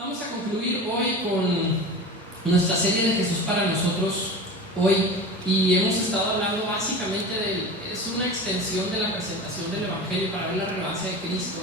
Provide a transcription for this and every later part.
Vamos a concluir hoy con nuestra serie de Jesús para nosotros hoy, y hemos estado hablando básicamente es una extensión de la presentación del Evangelio para ver la relevancia de Cristo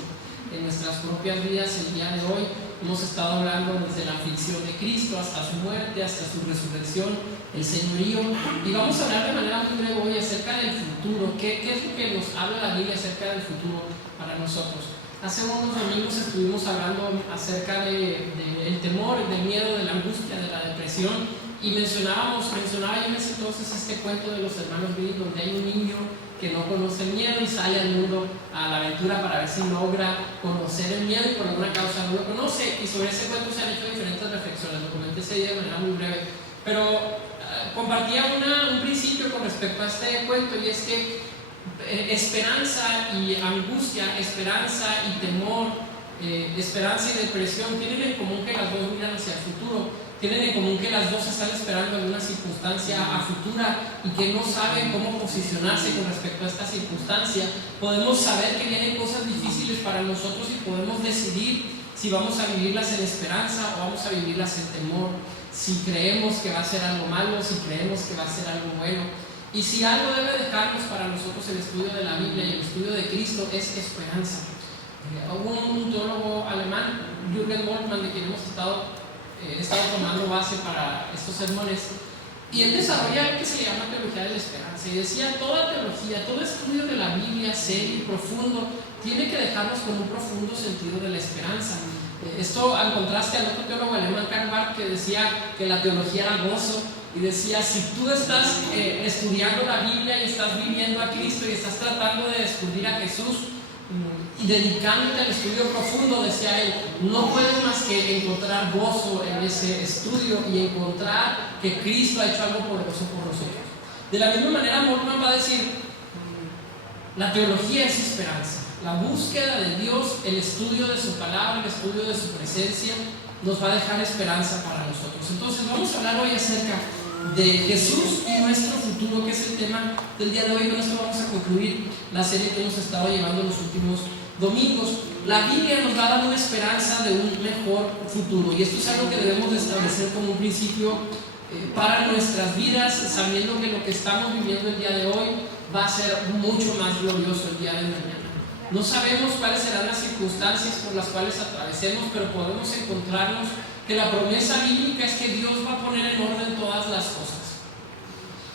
en nuestras propias vidas el día de hoy. Hemos estado hablando desde la aflicción de Cristo hasta su muerte, hasta su resurrección, el señorío, y vamos a hablar de manera muy breve hoy acerca del futuro. ¿Qué es lo que nos habla la Biblia acerca del futuro para nosotros? Hace unos domingos estuvimos hablando acerca del temor, del miedo, de la angustia, de la depresión, y mencionaba yo en ese entonces este cuento de los hermanos Grimm, donde hay un niño que no conoce el miedo y sale al mundo a la aventura para ver si logra conocer el miedo, y por alguna causa no lo conoce, y sobre ese cuento se han hecho diferentes reflexiones. Lo comenté ese día de manera muy breve, pero compartía un principio con respecto a este cuento, y es que esperanza y angustia, esperanza y temor, esperanza y depresión tienen en común que las dos miran hacia el futuro, tienen en común que las dos están esperando alguna circunstancia a futura y que no saben cómo posicionarse con respecto a esta circunstancia. Podemos saber que vienen cosas difíciles para nosotros y podemos decidir si vamos a vivirlas en esperanza o vamos a vivirlas en temor, si creemos que va a ser algo malo, si creemos que va a ser algo bueno. Y si algo debe dejarnos para nosotros el estudio de la Biblia y el estudio de Cristo es esperanza. Hubo un teólogo alemán, Jürgen Moltmann, de quien hemos estado tomando base para estos sermones, y él desarrolla algo que se llama teología de la esperanza, y decía: toda teología, todo estudio de la Biblia serio y profundo tiene que dejarnos con un profundo sentido de la esperanza. Esto al contraste al otro teólogo alemán, Karl Barth, que decía que la teología era gozo, y decía: si tú estás estudiando la Biblia y estás viviendo a Cristo y estás tratando de descubrir a Jesús y dedicándote al estudio profundo, decía él, no puedes más que encontrar gozo en ese estudio y encontrar que Cristo ha hecho algo poderoso por nosotros. De la misma manera, Moltmann va a decir: la teología es esperanza. La búsqueda de Dios, el estudio de su palabra, el estudio de su presencia, nos va a dejar esperanza para nosotros. Entonces vamos a hablar hoy acerca de Jesús y nuestro futuro, que es el tema del día de hoy. Con esto vamos a concluir la serie que hemos estado llevando los últimos domingos. La Biblia nos va a dar una esperanza de un mejor futuro, y esto es algo que debemos de establecer como un principio para nuestras vidas, sabiendo que lo que estamos viviendo el día de hoy va a ser mucho más glorioso el día de mañana. No sabemos cuáles serán las circunstancias por las cuales atravesemos, pero podemos encontrarnos que la promesa bíblica es que Dios va a poner en orden todas las cosas.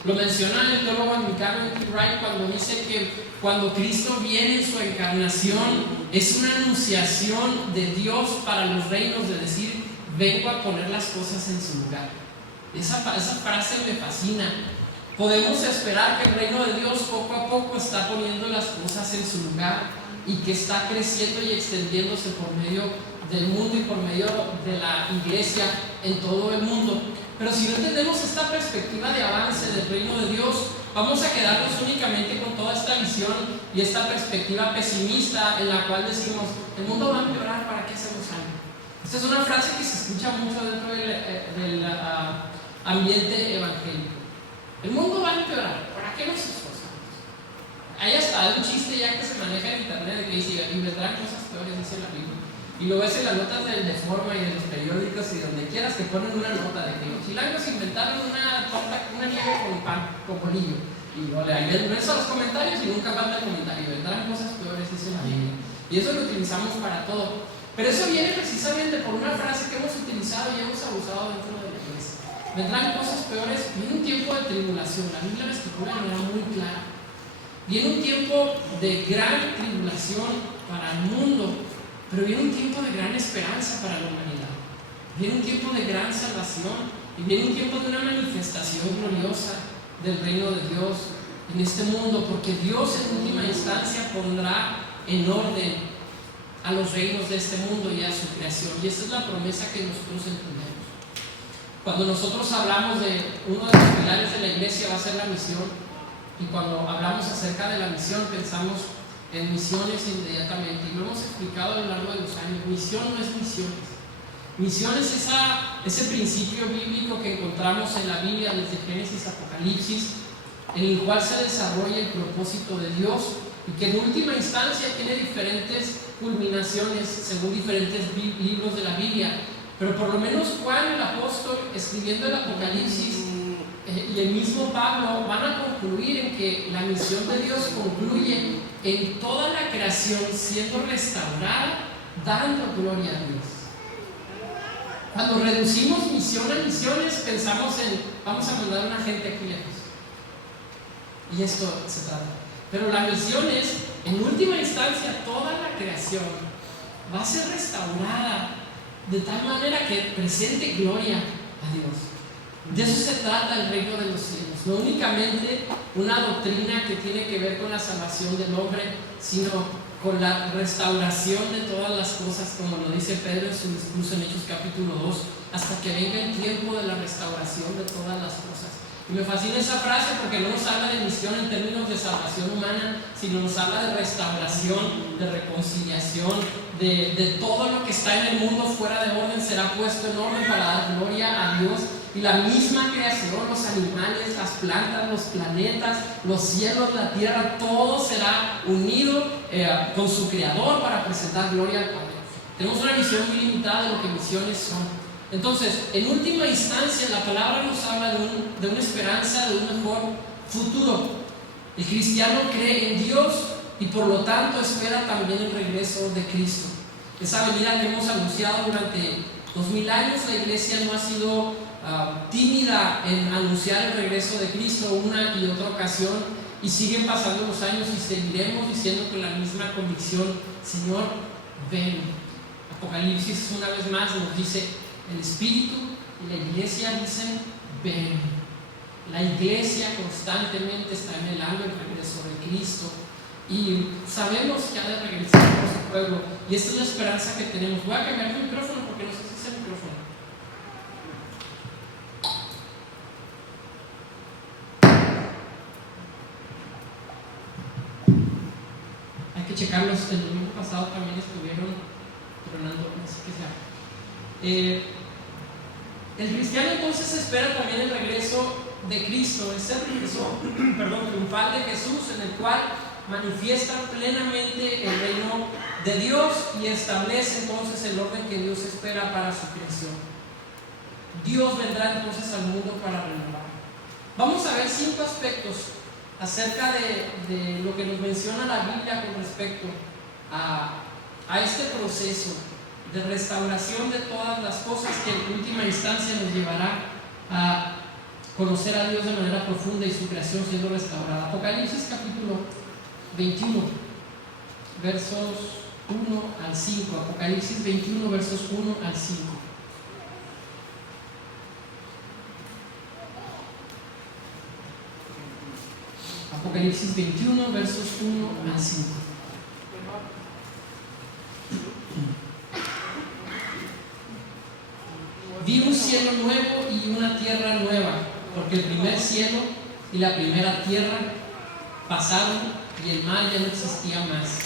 Lo menciona el teólogo anglicano N.T. Wright cuando dice que cuando Cristo viene en su encarnación es una anunciación de Dios para los reinos, de decir: vengo a poner las cosas en su lugar. Esa frase me fascina. Podemos esperar que el reino de Dios poco a poco está poniendo las cosas en su lugar y que está creciendo y extendiéndose por medio del mundo y por medio de la iglesia en todo el mundo. Pero si no entendemos esta perspectiva de avance del reino de Dios, vamos a quedarnos únicamente con toda esta visión y esta perspectiva pesimista en la cual decimos: el mundo va a empeorar, ¿para qué hacemos algo? Esta es una frase que se escucha mucho dentro del ambiente evangélico. El mundo va a empeorar, ¿para qué nos esforzamos? Hay hasta un chiste ya que se maneja en internet que dice: y vendrán cosas peores, dice la Biblia. Y lo ves en las notas del Deforma y de los periódicos y donde quieras, que ponen una nota de que los chilangos inventaron una nieve con pan, con bolillo. Y ves a los comentarios y nunca falta el comentario: vendrán cosas peores, dice la Biblia. Y eso lo utilizamos para todo. Pero eso viene precisamente por una frase que hemos utilizado y hemos abusado dentro de la iglesia. Vendrán cosas peores. Viene un tiempo de tribulación. La Biblia lo estipula de manera muy clara. Viene un tiempo de gran tribulación para el mundo, pero viene un tiempo de gran esperanza para la humanidad. Viene un tiempo de gran salvación y viene un tiempo de una manifestación gloriosa del reino de Dios en este mundo, porque Dios en última instancia pondrá en orden a los reinos de este mundo y a su creación. Y esa es la promesa que nosotros entendemos. Cuando nosotros hablamos de uno de los pilares de la iglesia, va a ser la misión, y cuando hablamos acerca de la misión pensamos en misiones inmediatamente, y lo hemos explicado a lo largo de los años. Misión no es misiones. Misión es ese principio bíblico que encontramos en la Biblia desde Génesis a Apocalipsis, en el cual se desarrolla el propósito de Dios y que en última instancia tiene diferentes culminaciones según diferentes libros de la Biblia, Pero por lo menos Juan el apóstol, escribiendo el Apocalipsis, y el mismo Pablo van a concluir en que la misión de Dios concluye en toda la creación siendo restaurada, dando gloria a Dios. Cuando reducimos misión a misiones, pensamos en vamos a mandar a una gente aquí lejos. Y esto se trata. Pero la misión es, en última instancia, toda la creación va a ser restaurada de tal manera que presente gloria a Dios. De eso se trata el reino de los cielos. No únicamente una doctrina que tiene que ver con la salvación del hombre, sino con la restauración de todas las cosas, como lo dice Pedro en su discurso en Hechos capítulo 2, hasta que venga el tiempo de la restauración de todas las cosas. Y me fascina esa frase porque no nos habla de misión en términos de salvación humana, sino nos habla de restauración, de reconciliación, de todo lo que está en el mundo fuera de orden será puesto en orden para dar gloria a Dios. Y la misma creación, los animales, las plantas, los planetas, los cielos, la tierra, todo será unido con su creador para presentar gloria al Padre. Tenemos una visión muy limitada de lo que misiones son. Entonces, en última instancia, la palabra nos habla de una esperanza, de un mejor futuro. El cristiano cree en Dios y por lo tanto espera también el regreso de Cristo. Esa venida que hemos anunciado durante 2000 años, la iglesia no ha sido tímida en anunciar el regreso de Cristo una y otra ocasión, y siguen pasando los años y seguiremos diciendo con la misma convicción: Señor, ven. Apocalipsis una vez más nos dice: el Espíritu y la iglesia dicen ven. La iglesia constantemente está anhelando el regreso de Cristo y sabemos que ha de regresar por su pueblo, y esta es la esperanza que tenemos. Voy a cambiar el micrófono porque no sé si es el micrófono. Hay que checarlos. El domingo pasado también estuvieron tronando, así que sea. El cristiano entonces espera también el regreso de Cristo, ese regreso triunfal de Jesús, en el cual manifiesta plenamente el reino de Dios y establece entonces el orden que Dios espera para su creación. Dios vendrá entonces al mundo para renovar. Vamos a ver 5 aspectos acerca de lo que nos menciona la Biblia con respecto a este proceso de restauración de todas las cosas que en última instancia nos llevará a conocer a Dios de manera profunda y su creación siendo restaurada. Apocalipsis capítulo 21, versos 1 al 5. Apocalipsis 21, versos 1 al 5. Apocalipsis 21, versos 1 al 5. Vi un cielo nuevo y una tierra nueva, porque el primer cielo y la primera tierra pasaron y el mar ya no existía más.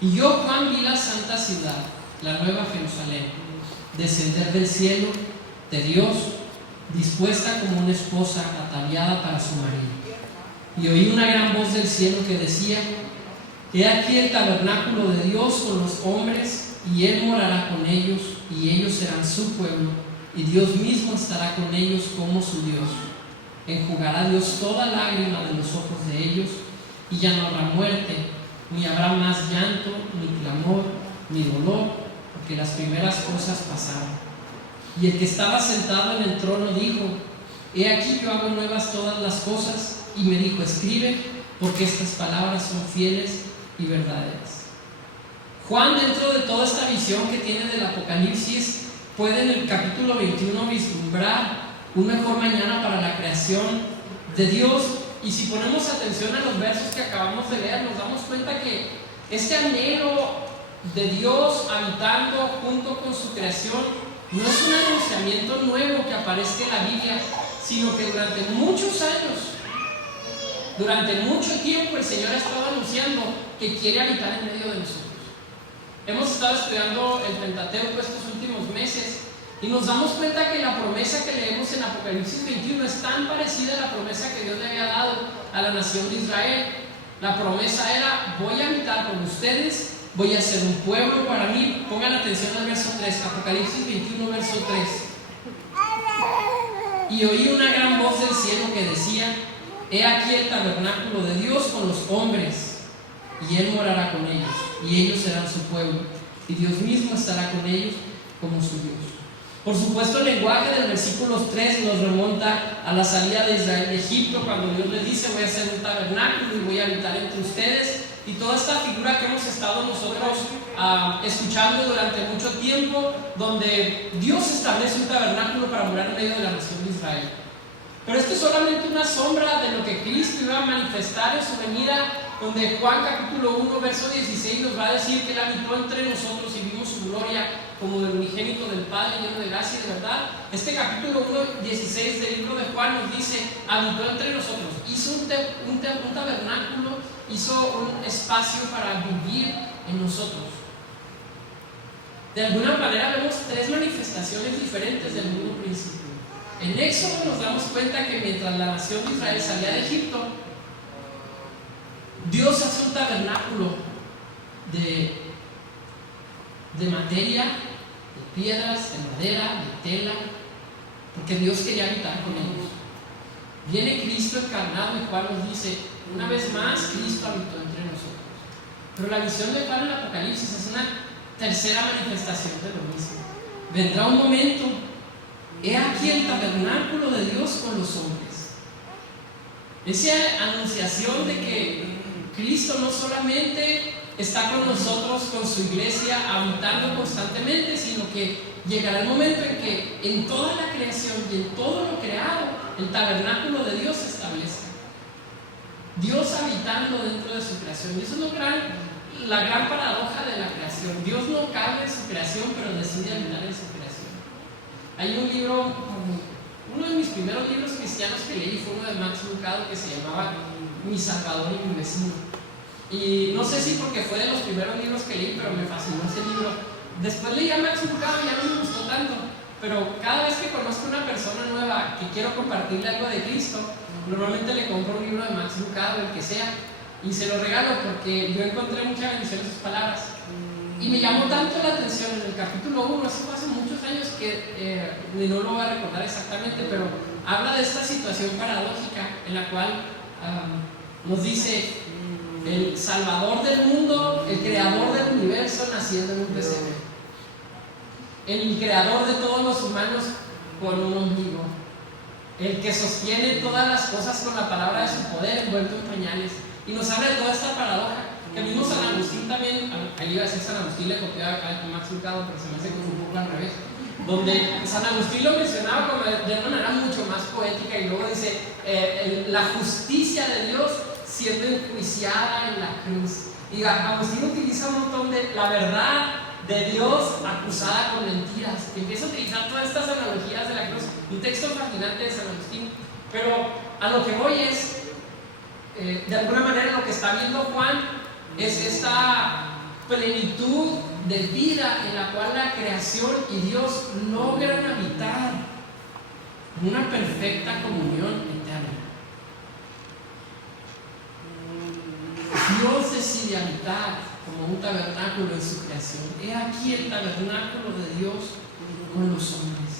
Y yo, Juan, vi la santa ciudad, la nueva Jerusalén, descender del cielo de Dios, dispuesta como una esposa ataviada para su marido. Y oí una gran voz del cielo que decía: He aquí el tabernáculo de Dios con los hombres, y Él morará con ellos, y ellos serán su pueblo, y Dios mismo estará con ellos como su Dios. Enjugará Dios toda lágrima de los ojos de ellos, y ya no habrá muerte, ni habrá más llanto, ni clamor, ni dolor, porque las primeras cosas pasaron. Y el que estaba sentado en el trono dijo: He aquí yo hago nuevas todas las cosas. Y me dijo: Escribe, porque estas palabras son fieles y verdaderas. Juan, dentro de toda esta visión que tiene del Apocalipsis, puede en el capítulo 21 vislumbrar un mejor mañana para la creación de Dios. Y si ponemos atención a los versos que acabamos de leer, nos damos cuenta que este anhelo de Dios habitando junto con su creación no es un anunciamiento nuevo que aparezca en la Biblia, sino que durante muchos años, durante mucho tiempo, el Señor ha estado anunciando que quiere habitar en medio de nosotros. Hemos estado estudiando el Pentateuco estos últimos meses y nos damos cuenta que la promesa que leemos en Apocalipsis 21 es tan parecida a la promesa que Dios le había dado a la nación de Israel. La promesa era: voy a habitar con ustedes voy a hacer un pueblo para mí. Pongan atención al verso 3, Apocalipsis 21, verso 3. Y oí una gran voz del cielo que decía: he aquí el tabernáculo de Dios con los hombres, y Él morará con ellos, y ellos serán su pueblo, y Dios mismo estará con ellos como su Dios. Por supuesto, el lenguaje del versículo 3 nos remonta a la salida de Israel de Egipto, cuando Dios les dice: voy a hacer un tabernáculo y voy a habitar entre ustedes. Y toda esta figura que hemos estado nosotros escuchando durante mucho tiempo, donde Dios establece un tabernáculo para morar en medio de la nación de Israel. Pero esto es solamente una sombra de lo que Cristo iba a manifestar en su venida, donde Juan capítulo 1 verso 16 nos va a decir que Él habitó entre nosotros y vimos su gloria como del unigénito del Padre, lleno de gracia y de verdad. Este capítulo 1, 16 del libro de Juan nos dice: habitó entre nosotros, hizo un tabernáculo, hizo un espacio para vivir en nosotros. De alguna manera vemos tres manifestaciones diferentes del mismo principio. En Éxodo nos damos cuenta que mientras la nación de Israel salía de Egipto, Dios hace un tabernáculo de materia, de piedras, de madera, de tela, porque Dios quería habitar con ellos. Viene Cristo encarnado y Juan nos dice: una vez más Cristo habitó entre nosotros. Pero la visión de Juan en el Apocalipsis es una tercera manifestación de lo mismo. Vendrá un momento, he aquí el tabernáculo de Dios con los hombres. Esa anunciación de que Cristo no solamente está con nosotros, con su iglesia, habitando constantemente, sino que llegará el momento en que en toda la creación y en todo lo creado, el tabernáculo de Dios se establece. Dios habitando dentro de su creación. Y eso es la gran paradoja de la creación. Dios no cabe en su creación, pero decide habitar en su creación. Hay un libro, uno de mis primeros libros cristianos que leí fue uno de Max Lucado que se llamaba Mi Salvador y mi Vecino. Y no sé si porque fue de los primeros libros que leí, pero me fascinó ese libro. Después leí a Max Lucado y ya no me gustó tanto. Pero cada vez que conozco a una persona nueva que quiero compartirle algo de Cristo, normalmente le compro un libro de Max Lucado, el que sea, y se lo regalo porque yo encontré mucha bendición en sus palabras. Y me llamó tanto la atención en el capítulo 1, eso fue hace muchos años que no lo voy a recordar exactamente, pero habla de esta situación paradójica en la cual nos dice: el Salvador del mundo, el Creador del universo naciendo en un pesebre, el Creador de todos los humanos con un ombligo, el que sostiene todas las cosas con la palabra de su poder envuelto en pañales. Y nos habla de toda esta paradoja que mismo San Agustín también, ahí iba a decir San Agustín, le copió a Max Lucado, pero se me hace como un poco al revés, donde San Agustín lo mencionaba como de una manera mucho más poética, y luego dice la justicia de Dios siendo enjuiciada en la cruz. Y Agustín utiliza un montón de la verdad de Dios acusada con mentiras. Empieza a utilizar todas estas analogías de la cruz. Un texto fascinante de San Agustín. Pero a lo que voy es, de alguna manera lo que está viendo Juan es esta plenitud de vida en la cual la creación y Dios logran habitar en una perfecta comunión eterna. Dios decide habitar como un tabernáculo en su creación. He aquí el tabernáculo de Dios con los hombres.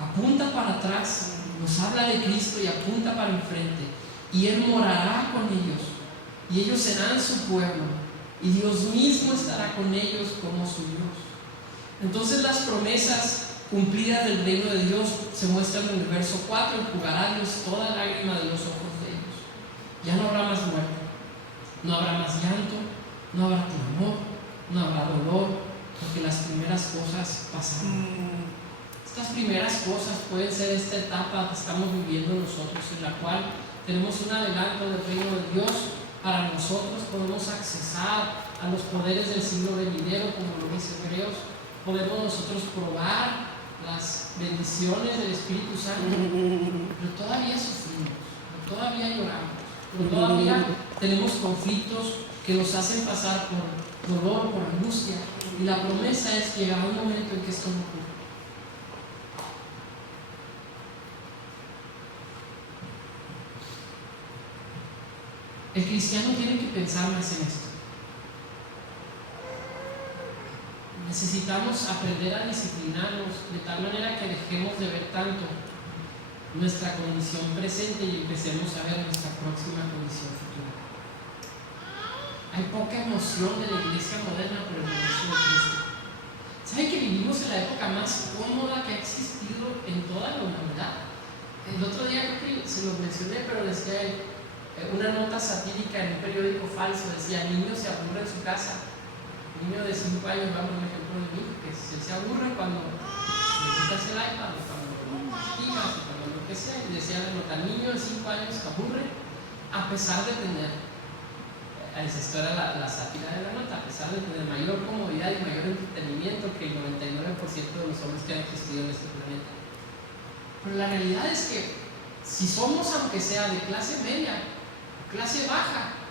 Apunta para atrás, nos habla de Cristo y apunta para enfrente. Y Él morará con ellos, y ellos serán su pueblo, y Dios mismo estará con ellos como su Dios. Entonces las promesas cumplidas del reino de Dios se muestran en el verso 4: enjugará Dios toda lágrima de los ojos de ellos. Ya no habrá más muerte, no habrá más llanto, no habrá clamor, no habrá dolor, porque las primeras cosas pasaron. Estas primeras cosas pueden ser esta etapa que estamos viviendo nosotros, en la cual tenemos un adelanto del reino de Dios para nosotros. Podemos accesar a los poderes del siglo venidero, como lo dice Hebreos. Podemos nosotros probar las bendiciones del Espíritu Santo, pero todavía sufrimos, pero todavía lloramos, pero todavía tenemos conflictos que nos hacen pasar por dolor, por angustia. Y la promesa es que llegará un momento en que esto no ocurra. El cristiano tiene que pensar más en esto. necesitamos aprender a disciplinarnos de tal manera que dejemos de ver tanto nuestra condición presente y empecemos a ver nuestra próxima condición futura. Hay poca emoción de la iglesia moderna por el regreso de Cristo. ¿Saben que vivimos en la época más cómoda que ha existido en toda la humanidad? El otro día creo que se lo mencioné, pero decía una nota satírica en un periódico falso, decía: niño se aburre en su casa. Un niño de 5 años, vamos a un ejemplo de mí, que se aburre cuando le quitas el iPad, cuando lo castigas, cuando lo que sea. Y decía la nota: niño de 5 años se aburre a pesar de tener, esto era la sátira de la nota, a pesar de tener mayor comodidad y mayor entretenimiento que el 99% de los hombres que han existido en este planeta. Pero la realidad es que si somos, aunque sea de clase media, clase baja,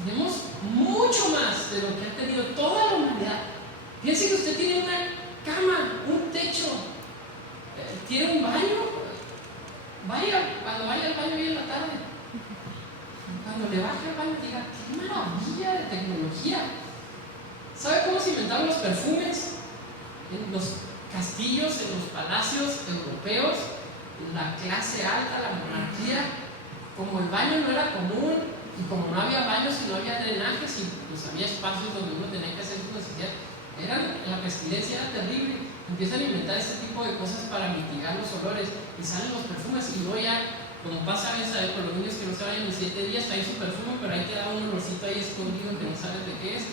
tenemos mucho más de lo que ha tenido toda la humanidad. Piense que usted tiene una cama, un techo, tiene un baño. Cuando vaya al baño hoy en la tarde, cuando le baje al baño, diga: ¡qué maravilla de tecnología! ¿Sabe cómo se inventaron los perfumes? En los castillos, en los palacios europeos, la clase alta, la monarquía, como el baño no era común y como no había baños y no había drenajes y pues había espacios donde uno tenía que hacer sus necesidades, la pestilencia era terrible. Empiezan a inventar este tipo de cosas para mitigar los olores y salen los perfumes, y luego ya, como pasa a veces con los niños que no se vayan ni 7 días, traen su perfume, pero ahí queda un olorcito ahí escondido que no sabes de qué es.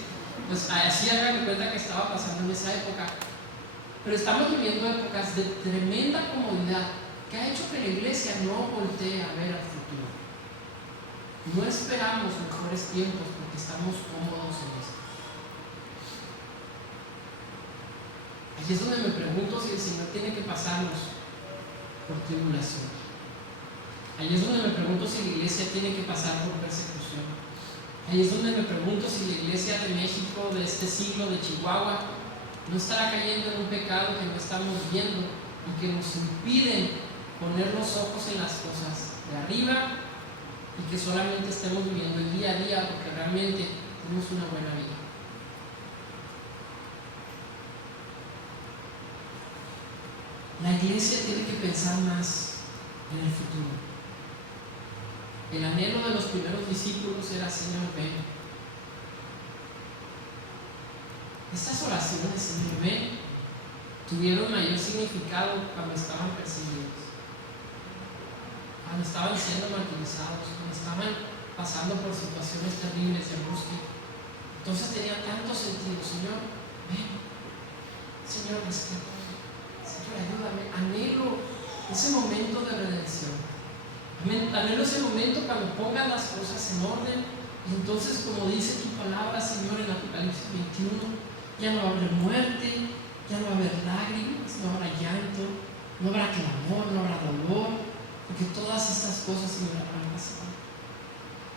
Pues así hagan de cuenta que estaba pasando en esa época. Pero estamos viviendo épocas de tremenda comodidad que ha hecho que la iglesia no voltee a ver al futuro. No esperamos mejores tiempos porque estamos cómodos en esto. Ahí es donde me pregunto si el Señor tiene que pasarnos por tribulación. Ahí es donde me pregunto si la iglesia tiene que pasar por persecución. Ahí es donde me pregunto si la iglesia de México de este siglo, de Chihuahua, no estará cayendo en un pecado que no estamos viendo y que nos impiden poner los ojos en las cosas de arriba y que solamente estemos viviendo el día a día porque realmente tenemos una buena vida. La iglesia tiene que pensar más en el futuro. El anhelo de los primeros discípulos era: Señor, ven. Estas oraciones, Señor, ven, tuvieron mayor significado cuando estaban perseguidos, cuando estaban siendo martirizados, cuando estaban pasando por situaciones terribles de angustia. Entonces tenía tanto sentido: Señor, ven, Señor, rescata. Señor, ayúdame. Anhelo ese momento de redención. Anhelo ese momento cuando pongas las cosas en orden. Y entonces, como dice tu palabra, Señor, en Apocalipsis 21, ya no va a haber muerte, ya no va a haber lágrimas, no habrá llanto, no habrá clamor, no habrá dolor, porque todas estas cosas, Señor, habrán pasado.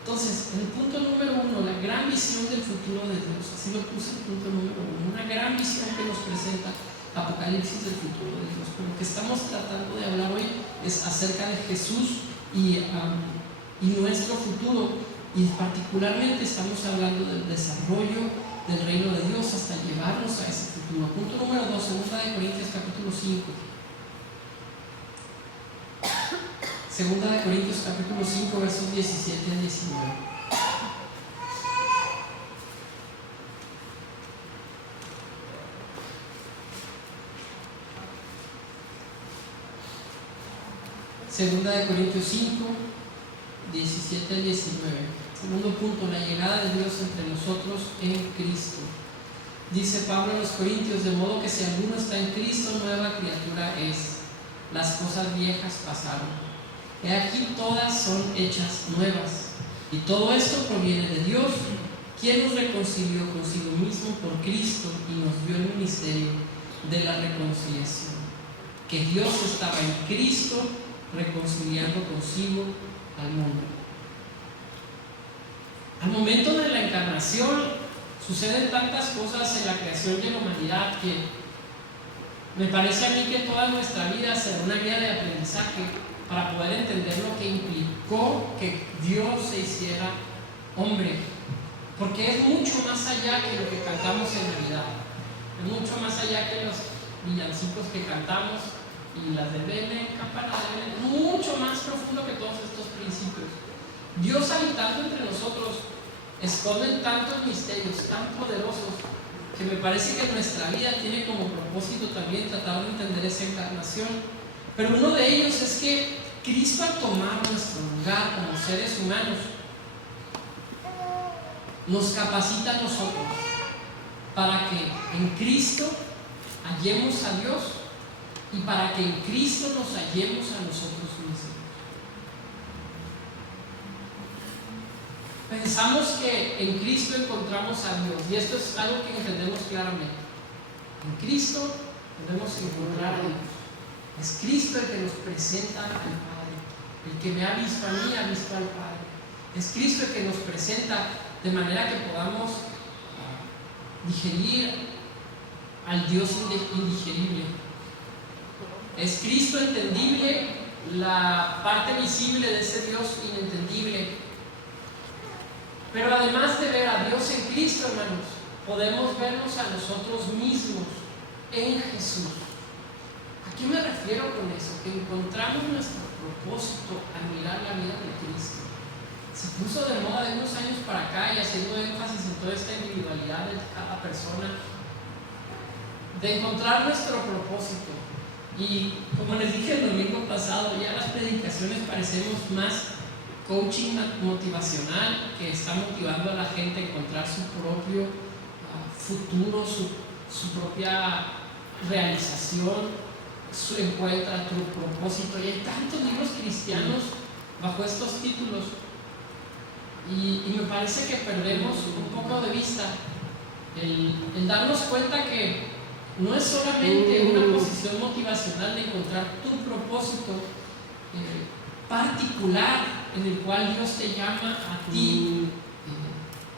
Entonces, en el punto número 1, la gran visión del futuro de Dios. Así lo puse en el punto número 1, una gran visión que nos presenta Apocalipsis del futuro de Dios. Pero lo que estamos tratando de hablar hoy es acerca de Jesús y nuestro futuro, y particularmente estamos hablando del desarrollo del reino de Dios hasta llevarnos a ese futuro. Punto número 2, 2 Corintios capítulo 5. 2 Corintios capítulo 5, versos 17 al 19. Segunda de Corintios 5, 17 al 19. Segundo punto, la llegada de Dios entre nosotros en Cristo. Dice Pablo a los Corintios: de modo que si alguno está en Cristo, nueva criatura es. Las cosas viejas pasaron. He aquí, todas son hechas nuevas. Y todo esto proviene de Dios, quien nos reconcilió consigo mismo por Cristo y nos dio el ministerio de la reconciliación. Que Dios estaba en Cristo reconciliando consigo al mundo. Al momento de la encarnación suceden tantas cosas en la creación y en la humanidad que me parece a mí que toda nuestra vida será una guía de aprendizaje para poder entender lo que implicó que Dios se hiciera hombre, porque es mucho más allá que lo que cantamos en Navidad. Es mucho más allá que los villancicos que cantamos y las de Belén, campana de Belén. Es mucho más profundo que todos estos principios. Dios habitando entre nosotros esconde tantos misterios tan poderosos que me parece que nuestra vida tiene como propósito también tratar de entender esa encarnación. Pero uno de ellos es que Cristo, al tomar nuestro lugar como seres humanos, nos capacita a nosotros para que en Cristo hallemos a Dios y para que en Cristo nos hallemos a nosotros mismos. Pensamos que en Cristo encontramos a Dios, y esto es algo que entendemos claramente. En Cristo podemos encontrar a Dios. Es Cristo el que nos presenta al Padre. El que me ha visto a mí ha visto al Padre. Es Cristo el que nos presenta de manera que podamos digerir al Dios indigerible. Es Cristo entendible, la parte visible de ese Dios inentendible. Pero además de ver a Dios en Cristo, hermanos, podemos vernos a nosotros mismos en Jesús. ¿A qué me refiero con eso? Que encontramos nuestro propósito al mirar la vida de Cristo. Se puso de moda de unos años para acá, y haciendo énfasis en toda esta individualidad de cada persona, de encontrar nuestro propósito. Y como les dije el domingo pasado, ya las predicaciones parecemos más coaching motivacional, que está motivando a la gente a encontrar su propio futuro, su propia realización. Encuentra tu propósito. Y hay tantos libros cristianos bajo estos títulos, y me parece que perdemos un poco de vista el darnos cuenta que no es solamente una posición motivacional de encontrar tu propósito particular en el cual Dios te llama a ti,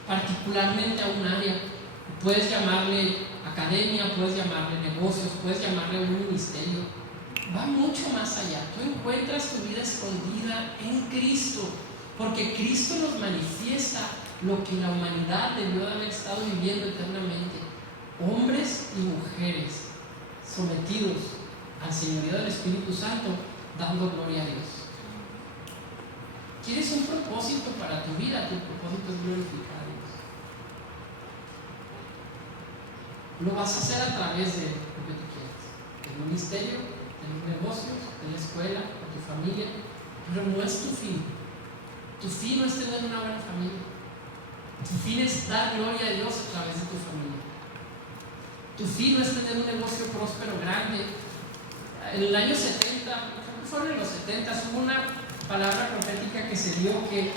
particularmente a un área. Puedes llamarle academia, puedes llamarle negocios, puedes llamarle un ministerio. Va mucho más allá. Tú encuentras tu vida escondida en Cristo, porque Cristo nos manifiesta lo que la humanidad debió de haber estado viviendo eternamente. Hombres y mujeres sometidos al señorío del Espíritu Santo, dando gloria a Dios. ¿Quieres un propósito para tu vida? Tu propósito es glorificar a Dios. Lo vas a hacer a través de lo que tú quieras, del ministerio, de los negocios, de la escuela, de tu familia, pero no es tu fin. Tu fin no es tener una buena familia. Tu fin es dar gloria a Dios a través de tu familia. Tu fin no es tener un negocio próspero, grande. En el año 70, creo que fueron en los 70, hubo una palabra profética que se dio que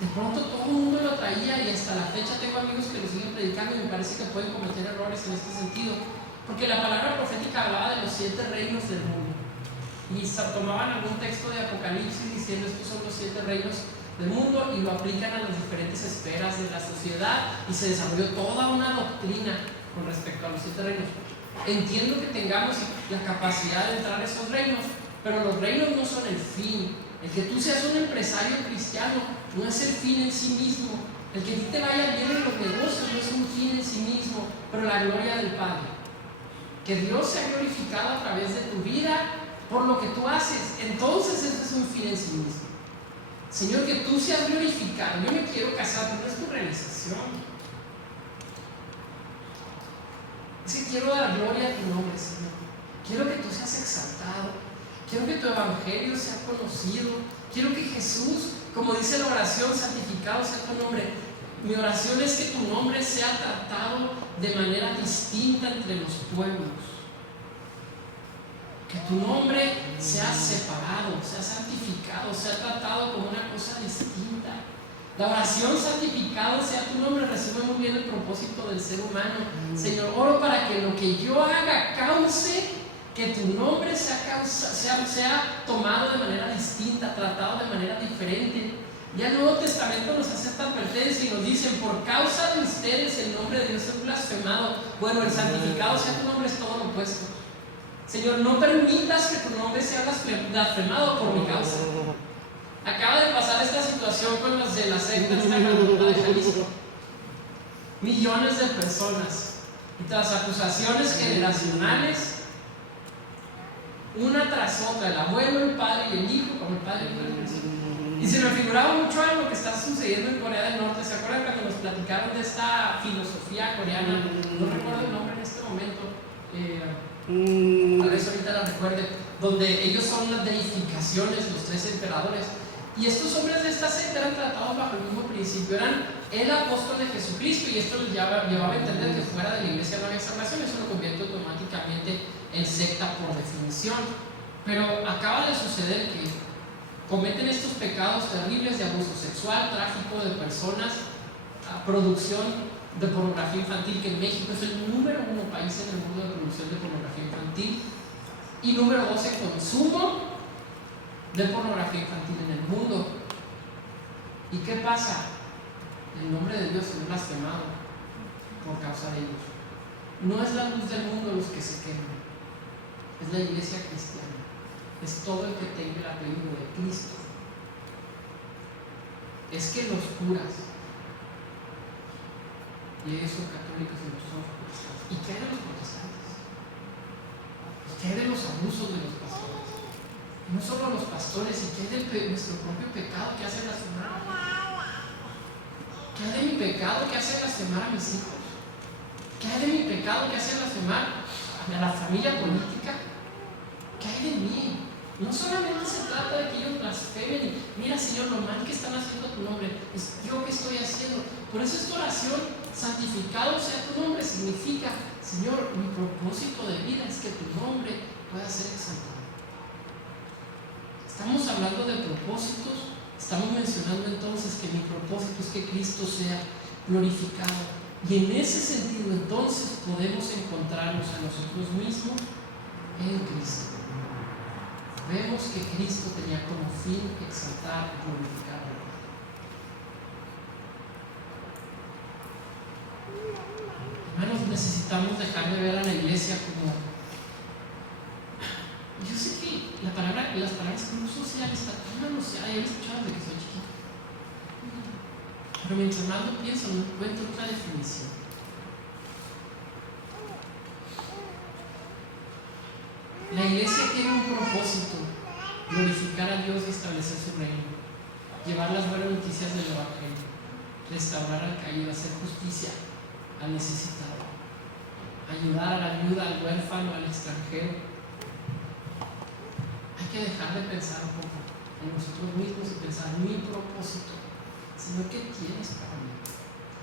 de pronto todo el mundo lo traía, y hasta la fecha tengo amigos que lo siguen predicando, y me parece que pueden cometer errores en este sentido, porque la palabra profética hablaba de los 7 reinos del mundo, y tomaban algún texto de Apocalipsis diciendo estos son los 7 reinos del mundo, y lo aplican a las diferentes esferas de la sociedad, y se desarrolló toda una doctrina con respecto a los 7 reinos. Entiendo que tengamos la capacidad de entrar a esos reinos, pero los reinos no son el fin. El que tú seas un empresario cristiano no es el fin en sí mismo. El que a ti te vaya bien en los negocios no es un fin en sí mismo, pero la gloria del Padre. Que Dios sea glorificado a través de tu vida por lo que tú haces. Entonces ese es un fin en sí mismo. Señor, que tú seas glorificado. Yo me quiero casar, pero no es tu realización. Es que quiero dar gloria a tu nombre, Señor. Quiero que tú seas exaltado. Quiero que tu evangelio sea conocido. Quiero que Jesús, como dice la oración, santificado sea tu nombre. Mi oración es que tu nombre sea tratado de manera distinta entre los pueblos. Que tu nombre sea separado, sea santificado, sea tratado como una cosa distinta. La oración santificado sea tu nombre recibe muy bien el propósito del ser humano. Señor, oro para que lo que yo haga cause que tu nombre sea tomado de manera distinta, tratado de manera diferente. Ya el Nuevo Testamento nos hace esta advertencia y nos dicen: por causa de ustedes el nombre de Dios es blasfemado. Bueno, el santificado sea tu nombre es todo lo opuesto. Señor, no permitas que tu nombre sea blasfemado por mi causa. Acaba de pasar esta situación con los de la secta esta de Jalisco. Millones de personas Y tras acusaciones generacionales, una tras otra, el abuelo, el padre y el hijo, como el padre y el hijo. Y se me figuraba mucho algo que está sucediendo en Corea del Norte. ¿Se acuerdan cuando nos platicaron de esta filosofía coreana? No recuerdo el nombre en este momento. Tal vez ahorita la recuerde, donde ellos son las deificaciones, los tres emperadores. Y estos hombres de esta secta eran tratados bajo el mismo principio, eran el apóstol de Jesucristo, y esto les llevaba a entender que fuera de la iglesia no había salvación. Eso lo convierte automáticamente en secta por definición. Pero acaba de suceder que cometen estos pecados terribles de abuso sexual, tráfico de personas, producción de pornografía infantil, que en México es el número 1 país en el mundo de producción de pornografía infantil, y número 2 en consumo de pornografía infantil en el mundo. ¿Y qué pasa? El nombre de Dios es blasfemado por causa de ellos. No es la luz del mundo los que se queman, es la iglesia cristiana, es todo el que tenga el apellido de Cristo. Es que los curas, y ellos son católicos y nosotros somos protestantes. ¿Y qué hay de los protestantes? ¿Qué hay de los abusos de los pastores? Y no solo los pastores, ¿y qué hay de nuestro propio pecado que hace blasfemar? ¿Qué hay de mi pecado que hace blasfemar a mis hijos? ¿Qué hay de mi pecado que hace blasfemar a la familia política? ¿Qué hay de mí? No solamente se trata de que ellos blasfemen y mira, Señor, lo mal que están haciendo a tu nombre, es yo que estoy haciendo. Por eso esta oración, santificado sea tu nombre, significa, Señor, mi propósito de vida es que tu nombre pueda ser exaltado. Estamos hablando de propósitos, estamos mencionando entonces que mi propósito es que Cristo sea glorificado. Y en ese sentido entonces podemos encontrarnos a nosotros mismos en Cristo. Vemos que Cristo tenía como fin exaltar y glorificar al Padre. Hermanos, necesitamos dejar de ver a la iglesia como... Yo sé que las palabras cruz social está tan manoseada, yo lo he escuchado desde que soy chiquito. Pero mientras más lo pienso, no encuentro otra definición. La iglesia tiene un propósito: glorificar a Dios y establecer su reino, llevar las buenas noticias del Evangelio, restaurar al caído, hacer justicia al necesitado, ayudar a la viuda, al huérfano, al extranjero. Hay que dejar de pensar un poco en nosotros mismos y pensar mi propósito. Señor, ¿qué tienes para mí?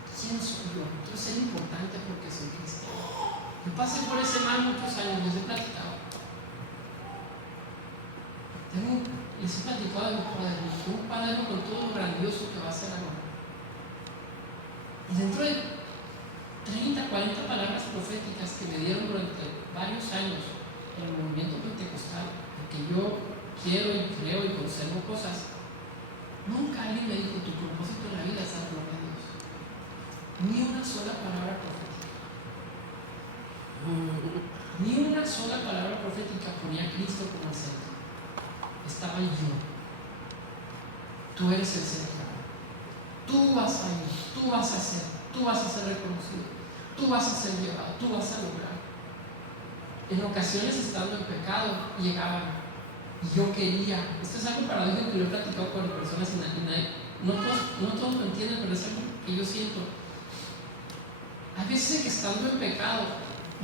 ¿Quién soy yo? Quiero ser importante porque soy cristiano. Yo pasé por ese mal muchos años, les he platicado. Les he platicado de un cuaderno con todo lo grandioso que va a ser ahora. Y dentro de 30, 40 palabras proféticas que me dieron durante varios años en el movimiento pentecostal, porque yo quiero y creo y conservo cosas, nunca alguien me dijo: tu propósito en la vida es dar gloria a Dios. Ni una sola palabra profética. Ni una sola palabra profética ponía a Cristo como el centro. Estaba yo. Tú eres el centro. Tú vas a ir, tú vas a ser, tú vas a ser reconocido, tú vas a ser llevado, tú vas a lograr. En ocasiones, estando en pecado, llegaban y yo quería. Esto es algo paradójico que lo he platicado con personas y no todos lo entienden, pero es algo que yo siento. Hay veces que estando en pecado,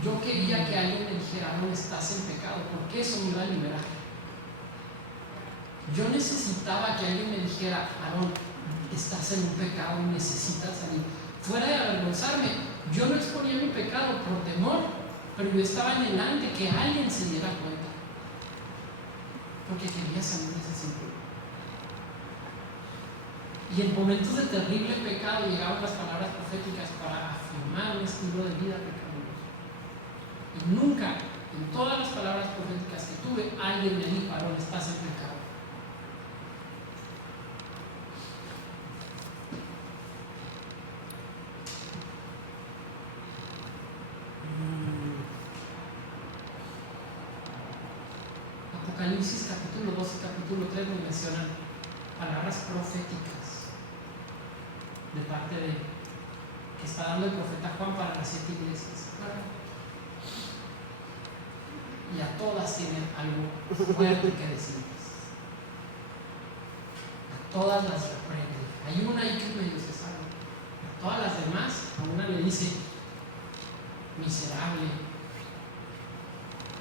yo quería que alguien me dijera: no estás en pecado, porque eso me iba a liberar. Yo necesitaba que alguien me dijera: Aarón, estás en un pecado y necesitas salir. Fuera de avergonzarme, yo no exponía mi pecado por temor, pero yo estaba anhelante que alguien se diera cuenta, porque quería salir de ese círculo. Y en momentos de terrible pecado llegaban las palabras proféticas para afirmar un estilo de vida pecaminoso. Y nunca, en todas las palabras proféticas que tuve, alguien me dijo: Aarón, estás en pecado. Apocalipsis capítulo 2 y capítulo 3 nos mencionan palabras proféticas de parte de que está dando el profeta Juan para las 7 iglesias. Y a todas tienen algo fuerte que decirles. A todas las reprende. Hay una ahí que medio se salva. A todas las demás, a una le dice: miserable.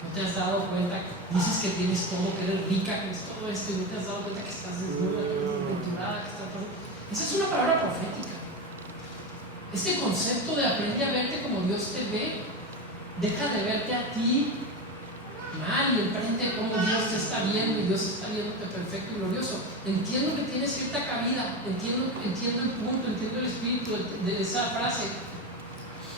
¿No te has dado cuenta? Dices que tienes todo, que eres rica, que es todo esto, y no te has dado cuenta que estás desnuda, que estás desventurada, que estás pasando. Esa es una palabra profética. Este concepto de aprende a verte como Dios te ve, deja de verte a ti mal y aprende cómo Dios te está viendo, y Dios está viéndote perfecto y glorioso. Entiendo que tiene cierta cabida, entiendo el punto, entiendo el espíritu de esa frase,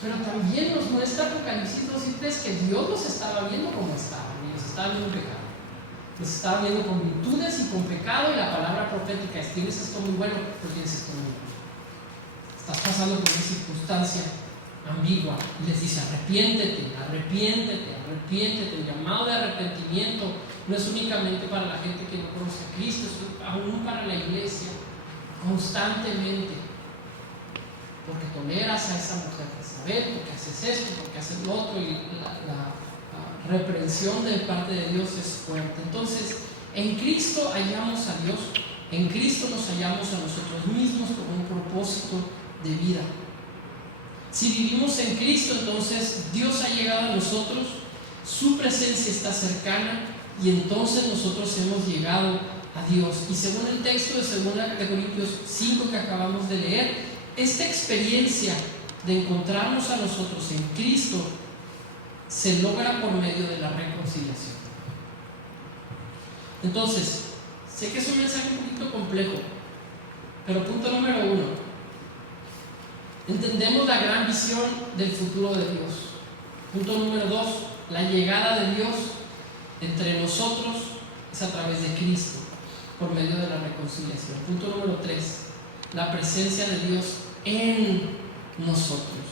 pero también nos muestra Apocalipsis 2:3 que Dios los estaba viendo como estaban, y los estaba viendo en pecado, los estaba viendo con virtudes y con pecado. Y la palabra profética es: tienes esto muy bueno, pero tienes esto muy malo. Estás pasando por una circunstancia ambigua, y les dice: arrepiéntete, arrepiéntete, arrepiéntete. El llamado de arrepentimiento no es únicamente para la gente que no conoce a Cristo, es aún para la iglesia, constantemente. Porque toleras a esa mujer Jezabel, porque haces esto, porque haces lo otro, y la reprensión de parte de Dios es fuerte. Entonces, en Cristo hallamos a Dios, en Cristo nos hallamos a nosotros mismos con un propósito de vida. Si vivimos en Cristo, entonces Dios ha llegado a nosotros, su presencia está cercana, y entonces nosotros hemos llegado a Dios. Y según el texto de 2 Corintios 5 que acabamos de leer, esta experiencia de encontrarnos a nosotros en Cristo se logra por medio de la reconciliación. Entonces, sé que es un mensaje un poquito complejo, pero punto número 1: entendemos la gran visión del futuro de Dios. Punto número 2: la llegada de Dios entre nosotros es a través de Cristo, por medio de la reconciliación. Punto número 3: la presencia de Dios en nosotros.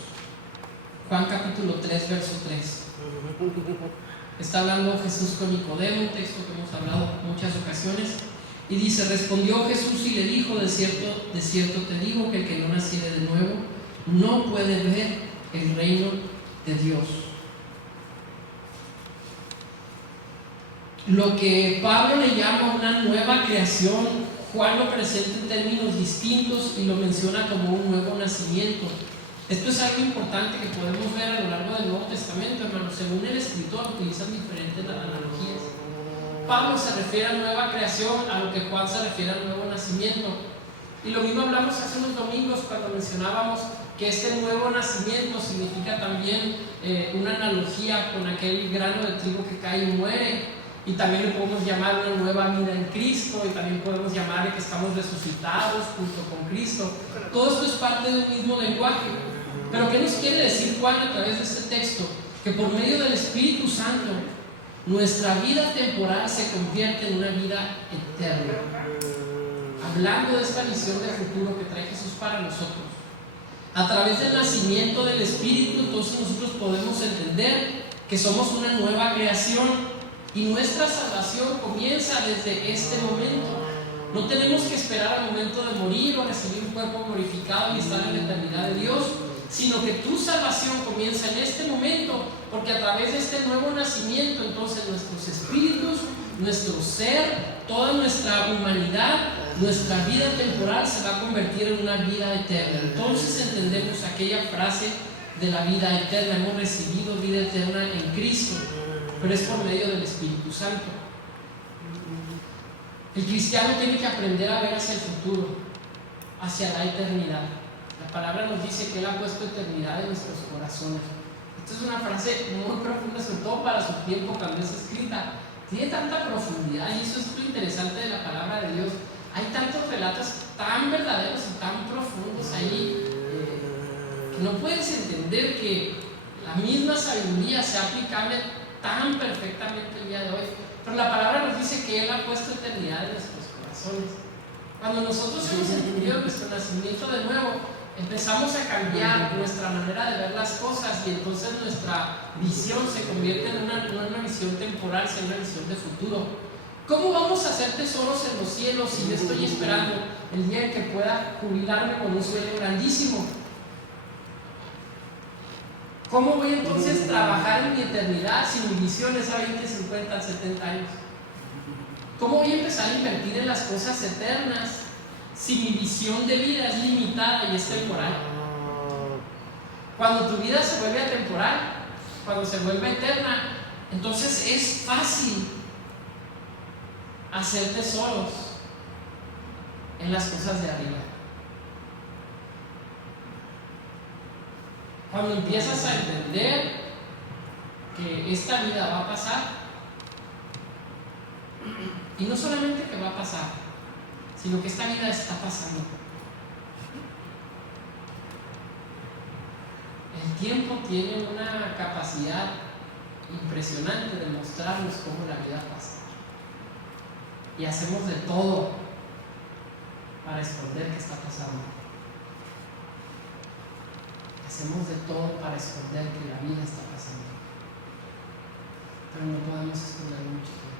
Juan capítulo 3, verso 3. Está hablando Jesús con Nicodemo, un texto que hemos hablado en muchas ocasiones, y dice: respondió Jesús y le dijo: de cierto te digo que el que no naciere de nuevo no puede ver el reino de Dios. Lo que Pablo le llama una nueva creación, Juan lo presenta en términos distintos y lo menciona como un nuevo nacimiento. Esto es algo importante que podemos ver a lo largo del Nuevo Testamento, hermanos. Según el escritor, utilizan diferentes analogías. Pablo se refiere a nueva creación, a lo que Juan se refiere al nuevo nacimiento. Y lo mismo hablamos hace unos domingos cuando mencionábamos que este nuevo nacimiento significa también una analogía con aquel grano de trigo que cae y muere. Y también le podemos llamar una nueva vida en Cristo, y también podemos llamarle que estamos resucitados junto con Cristo. Todo esto es parte de un mismo lenguaje. Pero ¿qué nos quiere decir Juan a través de este texto? Que por medio del Espíritu Santo nuestra vida temporal se convierte en una vida eterna. Hablando de esta visión del futuro que trae Jesús para nosotros, a través del nacimiento del Espíritu, entonces nosotros podemos entender que somos una nueva creación. Y nuestra salvación comienza desde este momento. No tenemos que esperar al momento de morir o recibir un cuerpo glorificado y estar en la eternidad de Dios, sino que tu salvación comienza en este momento, porque a través de este nuevo nacimiento, entonces nuestros espíritus, nuestro ser, toda nuestra humanidad, nuestra vida temporal se va a convertir en una vida eterna. Entonces entendemos aquella frase de la vida eterna: hemos recibido vida eterna en Cristo, pero es por medio del Espíritu Santo. El cristiano tiene que aprender a ver hacia el futuro, hacia la eternidad. La palabra nos dice que Él ha puesto eternidad en nuestros corazones. Esta es una frase muy profunda, sobre todo para su tiempo cuando es escrita. Tiene tanta profundidad, y eso es lo interesante de la palabra de Dios. Hay tantos relatos tan verdaderos y tan profundos ahí que no puedes entender que la misma sabiduría sea aplicable tan perfectamente el día de hoy. Pero la palabra nos dice que Él ha puesto eternidad en nuestros corazones. Cuando nosotros hemos entendido nuestro nacimiento de nuevo, empezamos a cambiar nuestra manera de ver las cosas, y entonces nuestra visión se convierte en una visión temporal, en una visión de futuro. ¿Cómo vamos a hacer tesoros en los cielos si yo estoy esperando el día en que pueda jubilarme con un sueldo grandísimo? ¿Cómo voy entonces a trabajar en mi eternidad si mi visión es a 20, 50, 70 años? ¿Cómo voy a empezar a invertir en las cosas eternas si mi visión de vida es limitada y es temporal? Cuando tu vida se vuelve atemporal, cuando se vuelve eterna, entonces es fácil hacer tesoros en las cosas de arriba. Cuando empiezas a entender que esta vida va a pasar, y no solamente que va a pasar, sino que esta vida está pasando. El tiempo tiene una capacidad impresionante de mostrarnos cómo la vida pasa. Y hacemos de todo para esconder qué está pasando. Hacemos de todo para esconder que la vida está pasando. Pero no podemos esconderlo mucho tiempo.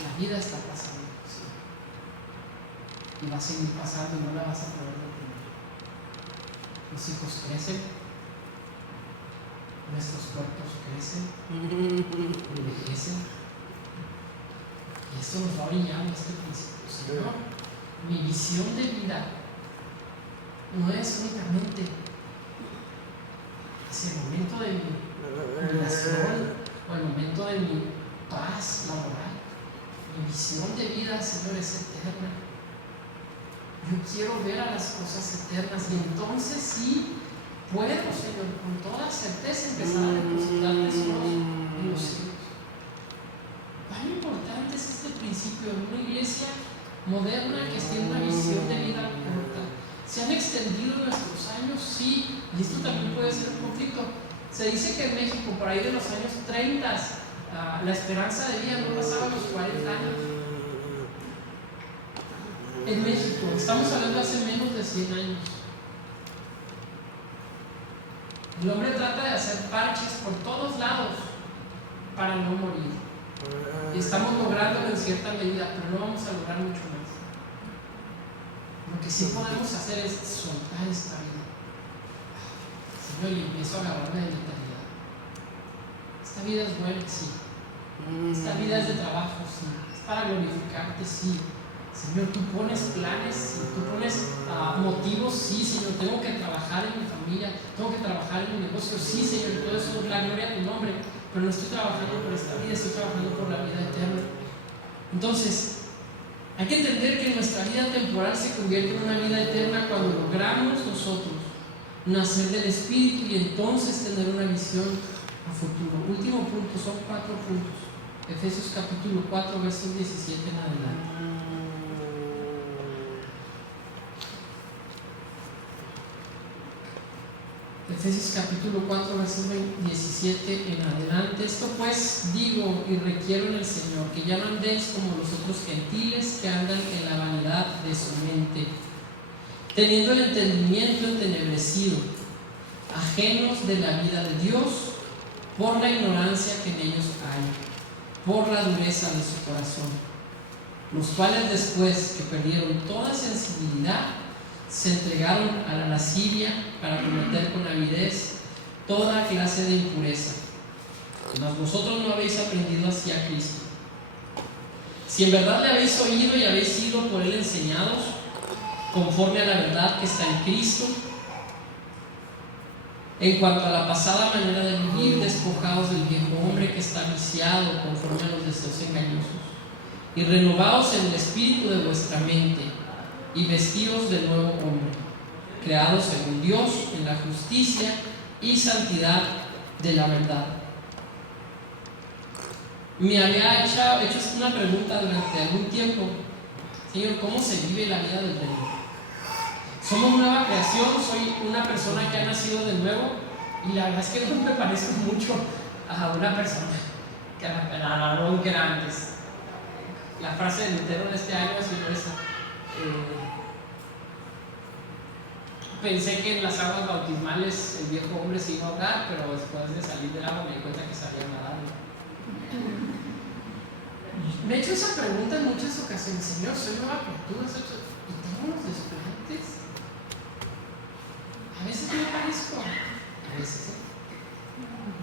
La vida está pasando, sí. Y va a seguir pasando y no la vas a poder detener. Los hijos crecen, nuestros cuerpos crecen, envejecen. Y esto nos va brillando este principio. Señor, mi visión de vida no es únicamente hacia el momento de mi jubilación o el momento de mi paz laboral. Mi visión de vida, Señor, es eterna. Yo quiero ver a las cosas eternas y entonces sí puedo, Señor, con toda certeza empezar a depositar tesoros en los cielos. ¿Cuán importante es este principio en una iglesia moderna que tiene una visión de vida corta? ¿Se han extendido nuestros años? Sí, y esto también puede ser un conflicto. Se dice que en México, por ahí de los años 30, la esperanza de vida no pasaba los 40 años. En México, estamos hablando de hace menos de 100 años. El hombre trata de hacer parches por todos lados para no morir. Y estamos lográndolo en cierta medida, pero no vamos a lograr mucho más. Lo que sí podemos hacer es soltar esta vida. Señor, y empiezo a agarrarme de la eternidad. Esta vida es buena, sí. Esta vida es de trabajo, sí. Es para glorificarte, sí. Señor, tú pones planes, sí. Tú pones motivos, sí, Señor. Tengo que trabajar en mi familia, tengo que trabajar en mi negocio, sí, Señor. Y todo eso es la gloria a tu nombre. Pero no estoy trabajando por esta vida, estoy trabajando por la vida eterna. Entonces, hay que entender que nuestra vida temporal se convierte en una vida eterna cuando logramos nosotros nacer del Espíritu y entonces tener una visión a futuro. Último punto, son 4 puntos. Efesios capítulo 4, versos 17 en adelante. Efesios capítulo 4, versos 17 en adelante. Esto pues digo y requiero en el Señor, que ya no andéis como los otros gentiles que andan en la vanidad de su mente, teniendo el entendimiento entenebrecido, ajenos de la vida de Dios, por la ignorancia que en ellos hay, por la dureza de su corazón, los cuales después que perdieron toda sensibilidad, se entregaron a la lascivia para cometer con avidez toda clase de impureza. Mas vosotros no habéis aprendido así a Cristo. Si en verdad le habéis oído y habéis sido por él enseñados, conforme a la verdad que está en Cristo, en cuanto a la pasada manera de vivir, despojaos del viejo hombre que está viciado conforme a los deseos engañosos, y renovaos en el espíritu de vuestra mente, y vestidos del nuevo hombre, creados según Dios en la justicia y santidad de la verdad. Me había hecho una pregunta durante algún tiempo: Señor, ¿cómo se vive la vida del reino? Somos nueva creación, soy una persona que ha nacido de nuevo, y la verdad es que no me parezco mucho a una persona que era Aarón que era antes. La frase de Lutero en este año ha sido esa. Pensé que en las aguas bautismales el viejo hombre se iba a ahogar, pero después de salir del agua me di cuenta que sabía nadar. Me he hecho esa pregunta en muchas ocasiones: Señor, soy nueva criatura, y tengo unos desplantes. A veces que me parezco? A veces,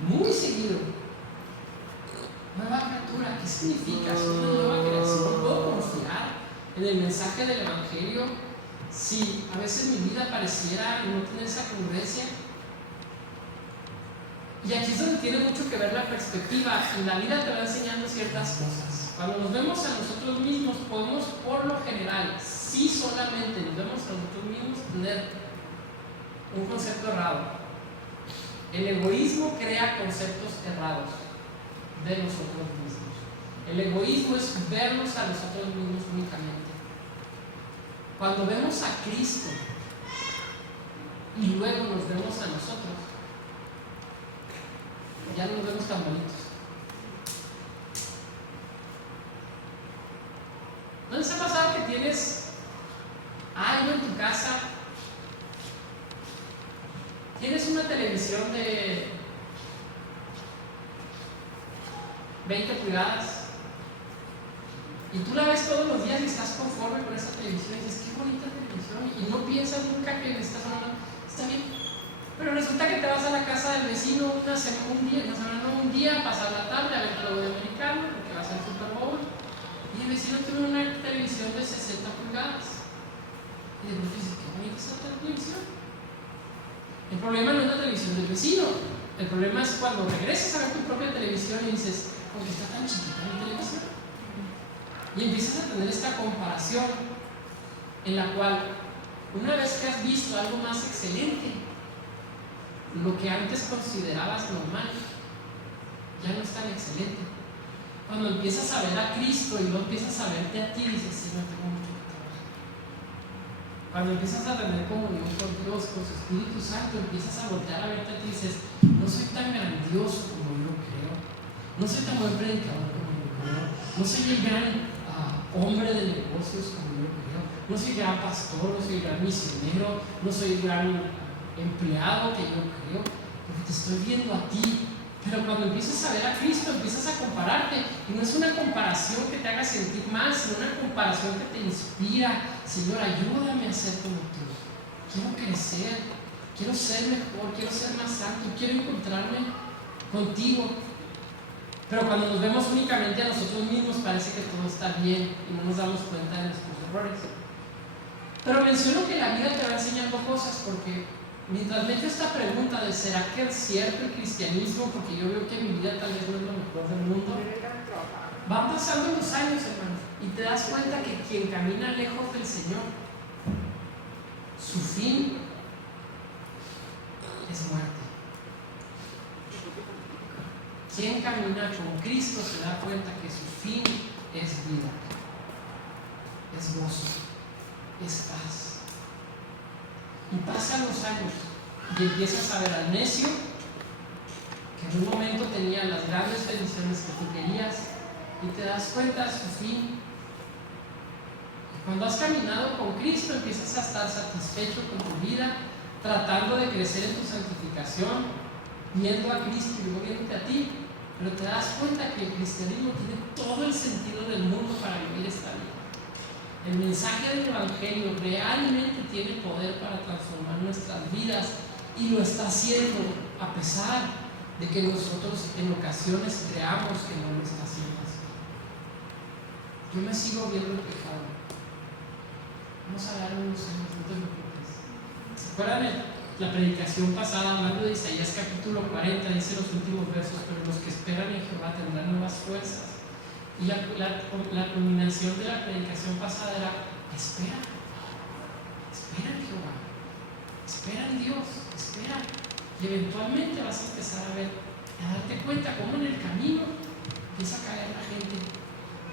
muy seguido. Nueva criatura, ¿qué significa? Soy una nueva creación. ¿Puedo confiar en el mensaje del Evangelio si a veces mi vida pareciera no tener esa congruencia? Y aquí es donde tiene mucho que ver la perspectiva, y la vida te va enseñando ciertas cosas. Cuando nos vemos a nosotros mismos, podemos, por lo general, si solamente nos vemos a nosotros mismos, tener un concepto errado. El egoísmo crea conceptos errados de nosotros mismos. El egoísmo es vernos a nosotros mismos únicamente. Cuando vemos a Cristo y luego nos vemos a nosotros, ya no nos vemos tan bonitos. ¿No les ha pasado que tienes algo en tu casa? Tienes una televisión de 20 pulgadas y tú la ves todos los días y estás conforme con esa televisión y dices, qué bonita televisión, y no piensas nunca que estás hablando, está bien. Pero resulta que te vas a la casa del vecino un día a pasar la tarde a ver el juego de americano, porque va a ser el Super Bowl, y el vecino tiene una televisión de 60 pulgadas. Y de pronto dices, qué bonita esa televisión. El problema no es la televisión del vecino, el problema es cuando regresas a ver tu propia televisión y dices, ¿por qué está tan chiquita mi televisión? Y empiezas a tener esta comparación en la cual, una vez que has visto algo más excelente, lo que antes considerabas normal ya no es tan excelente. Cuando empiezas a ver a Cristo y luego empiezas a verte a ti, dices, Señor, tengo mucho que trabajar. Cuando empiezas a tener comunión con Dios, con su Espíritu Santo, empiezas a voltear a verte a ti y dices, no soy tan grandioso como yo creo, no soy tan buen predicador como yo creo, no soy el gran hombre de negocios como yo creo, no soy el gran pastor, no soy el gran misionero, no soy el gran empleado que yo creo, porque te estoy viendo a ti. Pero cuando empiezas a ver a Cristo, empiezas a compararte, y no es una comparación que te haga sentir mal, sino una comparación que te inspira. Señor, ayúdame a ser como tú, quiero crecer, quiero ser mejor, quiero ser más santo, quiero encontrarme contigo. Pero cuando nos vemos únicamente a nosotros mismos, parece que todo está bien y no nos damos cuenta de nuestros errores. Pero menciono que la vida te va enseñando cosas, porque mientras me he hecho esta pregunta de ¿será que es cierto el cristianismo? Porque yo veo que mi vida tal vez no es lo mejor del mundo. Van pasando los años, hermano, y te das cuenta que quien camina lejos del Señor, su fin es muerte. Quien camina con Cristo se da cuenta que su fin es vida, es gozo, es paz. Y pasan los años y empiezas a ver al necio que en un momento tenía las grandes bendiciones que tú querías, y te das cuenta de su fin. Y cuando has caminado con Cristo, empiezas a estar satisfecho con tu vida, tratando de crecer en tu santificación, viendo a Cristo y luego viéndote a ti. Pero te das cuenta que el cristianismo tiene todo el sentido del mundo para vivir esta vida. El mensaje del Evangelio realmente tiene poder para transformar nuestras vidas, y lo está haciendo a pesar de que nosotros en ocasiones creamos que no lo está haciendo así. Yo me sigo viendo el pecado. Vamos a dar unos años, no te preocupes. ¿Se acuerdan de la predicación pasada hablando de Isaías capítulo 40? Dice los últimos versos, pero los que esperan en Jehová tendrán nuevas fuerzas. Y la culminación de la predicación pasada era: espera en Jehová, espera en Dios, espera. Y eventualmente vas a empezar a ver, a darte cuenta cómo en el camino empieza a caer la gente,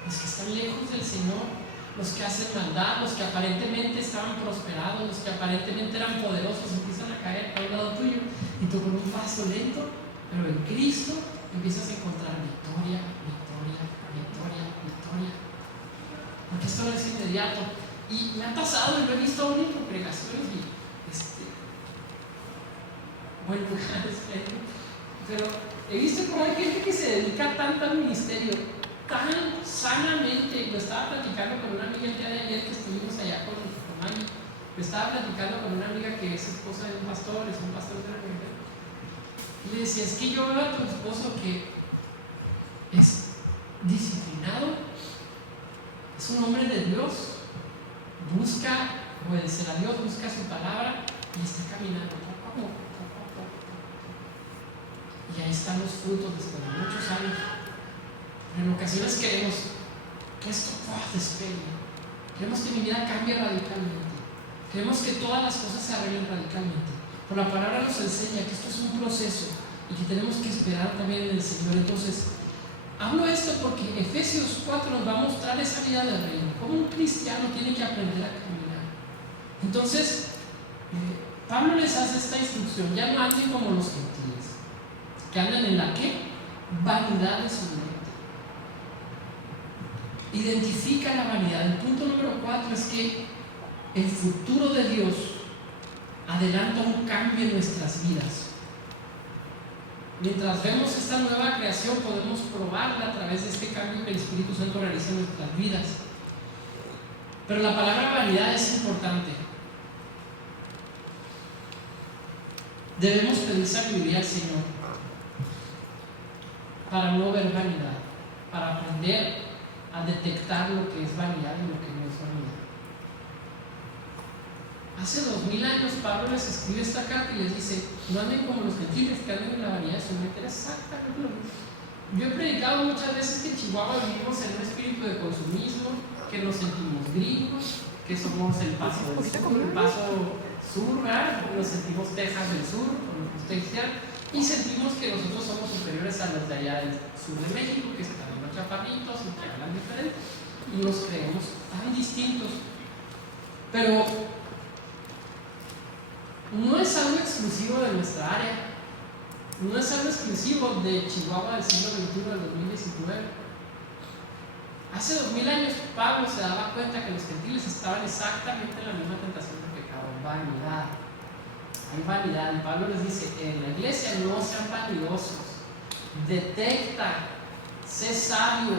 los que están lejos del Señor, los que hacen maldad, los que aparentemente estaban prosperados, los que aparentemente eran poderosos, empiezan a caer a un lado tuyo, y tú con un paso lento, pero en Cristo empiezas a encontrar victoria. Porque esto no es inmediato. Y me ha pasado, y lo he visto aún en congregaciones bueno, pero he visto cómo hay gente que se dedica tanto al ministerio, tan sanamente. Lo estaba platicando con una amiga el día de ayer que estuvimos allá con Mami, Estaba platicando con una amiga que es esposa de un pastor, es un pastor de la iglesia. Y le decía, es que yo veo a tu esposo que es disciplinado, es un hombre de Dios, busca obedecer a Dios, busca su palabra y está caminando poco a poco. Y ahí están los frutos después de muchos años. Pero en ocasiones queremos que esto despegue. Queremos que mi vida cambie radicalmente. Queremos que todas las cosas se arreglen radicalmente. Pero la palabra nos enseña que esto es un proceso y que tenemos que esperar también en el Señor. Entonces, hablo esto porque Efesios 4 nos va a mostrar esa vida del reino, cómo un cristiano tiene que aprender a caminar. Entonces, Pablo les hace esta instrucción: ya no anden como los gentiles, que andan en la ¿qué? Vanidad de su mente. Identifica la vanidad. El punto número 4 es que el futuro de Dios adelanta un cambio en nuestras vidas. Mientras vemos esta nueva creación, podemos probarla a través de este cambio que el Espíritu Santo realiza en nuestras vidas. Pero la palabra vanidad es importante. Debemos pedir sabiduría al Señor para no ver vanidad, para aprender a detectar lo que es vanidad y lo que no es vanidad. Hace 2000 años Pablo les escribe esta carta y les dice: no anden como los gentiles que andan en la vanidad de su mente. Exactamente lo mismo. Yo he predicado muchas veces que en Chihuahua vivimos en un espíritu de consumismo, que nos sentimos gringos, que somos el Paso del Sur, el Paso Sur, ¿verdad? Nos sentimos Texas del Sur, como ustedes quieran, y sentimos que nosotros somos superiores a los de allá del sur de México, que están más chaparritos y que hablan diferente, y nos creemos tan distintos. Pero no es algo exclusivo de nuestra área, no es algo exclusivo de Chihuahua del siglo XXI, del 2019. Hace 2000 años Pablo se daba cuenta que los gentiles estaban exactamente en la misma tentación de pecado: vanidad. Hay vanidad, y Pablo les dice: en la iglesia no sean vanidosos, detecta, sé sabio,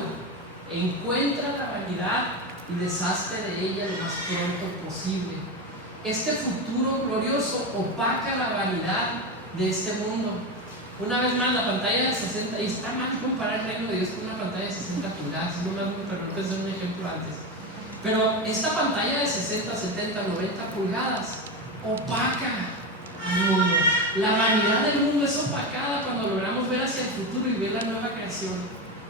encuentra la vanidad y deshazte de ella lo más pronto posible. Este futuro glorioso opaca la vanidad de este mundo. Una vez más, la pantalla de 60, y está mal comparar el reino de Dios con una pantalla de 60 pulgadas, perdón, pensé en un ejemplo antes. Pero esta pantalla de 60, 70, 90 pulgadas opaca al mundo. La vanidad del mundo es opacada cuando logramos ver hacia el futuro y ver la nueva creación.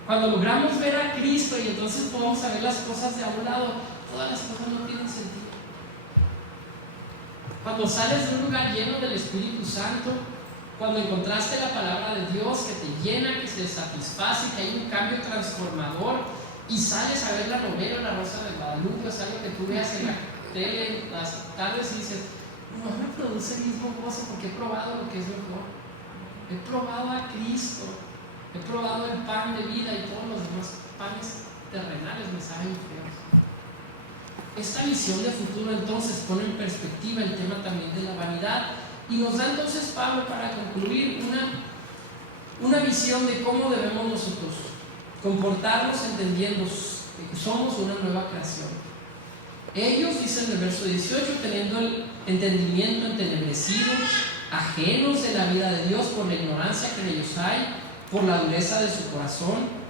Cuando logramos ver a Cristo y entonces podemos ver las cosas de a un lado, todas las cosas no tienen sentido. Cuando sales de un lugar lleno del Espíritu Santo, cuando encontraste la palabra de Dios que te llena, que te satisface, que hay un cambio transformador, y sales a ver la novela La Rosa de Guadalupe, es algo que tú veas en la tele las tardes y dices: no me produce el mismo gozo porque he probado lo que es mejor. He probado a Cristo, he probado el pan de vida, y todos los demás panes terrenales me saben feos. Esta visión de futuro entonces pone en perspectiva el tema también de la vanidad, y nos da entonces Pablo, para concluir, una visión de cómo debemos nosotros comportarnos, entendiendo que somos una nueva creación. Ellos, dicen en el verso 18, teniendo el entendimiento entenebrecido, ajenos de la vida de Dios por la ignorancia que en ellos hay, por la dureza de su corazón.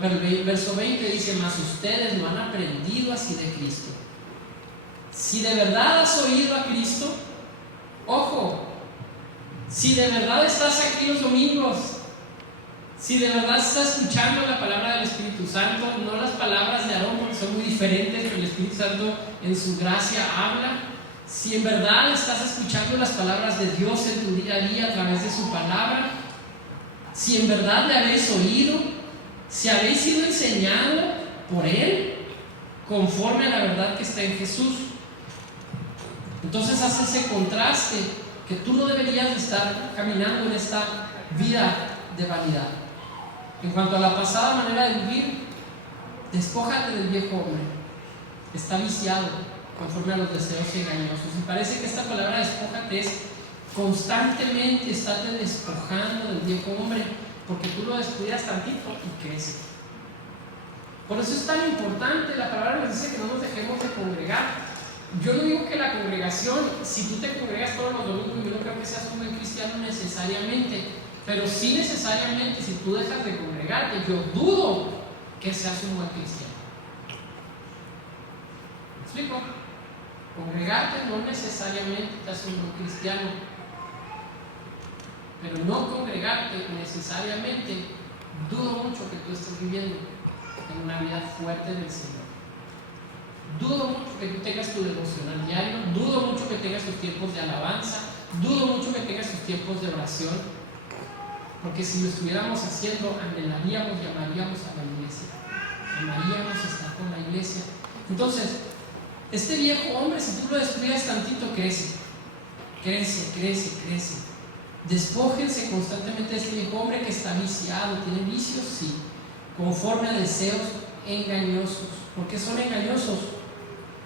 Pero el verso 20 dice: mas ustedes no han aprendido así de Cristo. Si de verdad has oído a Cristo, ojo, si de verdad estás aquí los domingos, si de verdad estás escuchando la palabra del Espíritu Santo, no las palabras de Aarón, porque son muy diferentes, pero el Espíritu Santo en su gracia habla. Si en verdad estás escuchando las palabras de Dios en tu día a día a través de su palabra, si en verdad le habéis oído, si habéis sido enseñado por Él conforme a la verdad que está en Jesús, entonces hace ese contraste que tú no deberías de estar caminando en esta vida de vanidad. En cuanto a la pasada manera de vivir, despójate del viejo hombre, está viciado conforme a los deseos engañosos. Y parece que esta palabra despójate es constantemente estate despojando del viejo hombre, porque tú lo descuidas tantito y crece. Por eso es tan importante, la palabra nos dice que no nos dejemos de congregar. yo no digo que la congregación, si tú te congregas todos los domingos, yo no creo que seas un buen cristiano necesariamente, pero sí necesariamente si tú dejas de congregarte, yo dudo que seas un buen cristiano. ¿Me explico? Congregarte no necesariamente te hace un buen cristiano, pero no congregarte necesariamente, dudo mucho que tú estés viviendo en una vida fuerte del Señor. Dudo mucho que tú tengas tu devocional diario, dudo mucho que tengas tus tiempos de alabanza, dudo mucho que tengas tus tiempos de oración, porque si lo estuviéramos haciendo, anhelaríamos y amaríamos a la iglesia, amaríamos estar con la iglesia. Entonces, este viejo hombre, si tú lo descuidas tantito, crece. Despójense constantemente de este viejo hombre que está viciado, tiene vicios, sí, conforme a deseos engañosos. ¿Por qué son engañosos?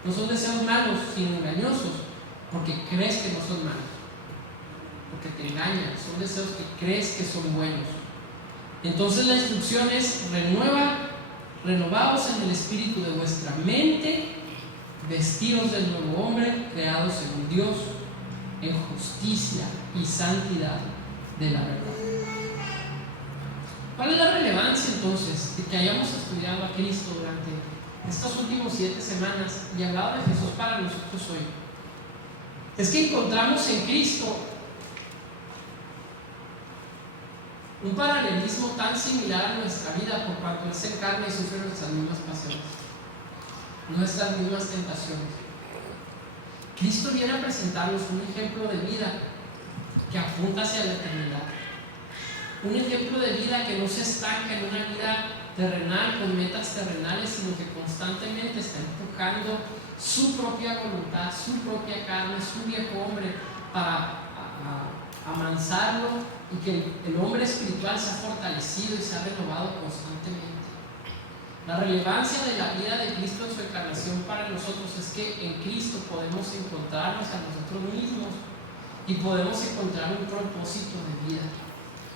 No son deseos malos, sino engañosos, porque crees que no son malos, porque te engañan, son deseos que crees que son buenos. Entonces la instrucción es: renovaos en el espíritu de vuestra mente, vestidos del nuevo hombre, creados según Dios, en justicia y santidad de la verdad. ¿Cuál es la relevancia entonces de que hayamos estudiado a Cristo durante estos últimos 7 semanas y hablado de Jesús para nosotros hoy? Es que encontramos en Cristo un paralelismo tan similar a nuestra vida, por cuanto Él se encarna y sufre nuestras mismas pasiones, nuestras mismas tentaciones. Cristo viene a presentarnos un ejemplo de vida que apunta hacia la eternidad, un ejemplo de vida que no se estanca en una vida terrenal con metas terrenales, sino que constantemente está empujando su propia voluntad, su propia carne, su viejo hombre, para amansarlo, y que el hombre espiritual se ha fortalecido y se ha renovado constantemente. La relevancia de la vida de Cristo en su encarnación para nosotros es que en Cristo podemos encontrarnos a nosotros mismos y podemos encontrar un propósito de vida.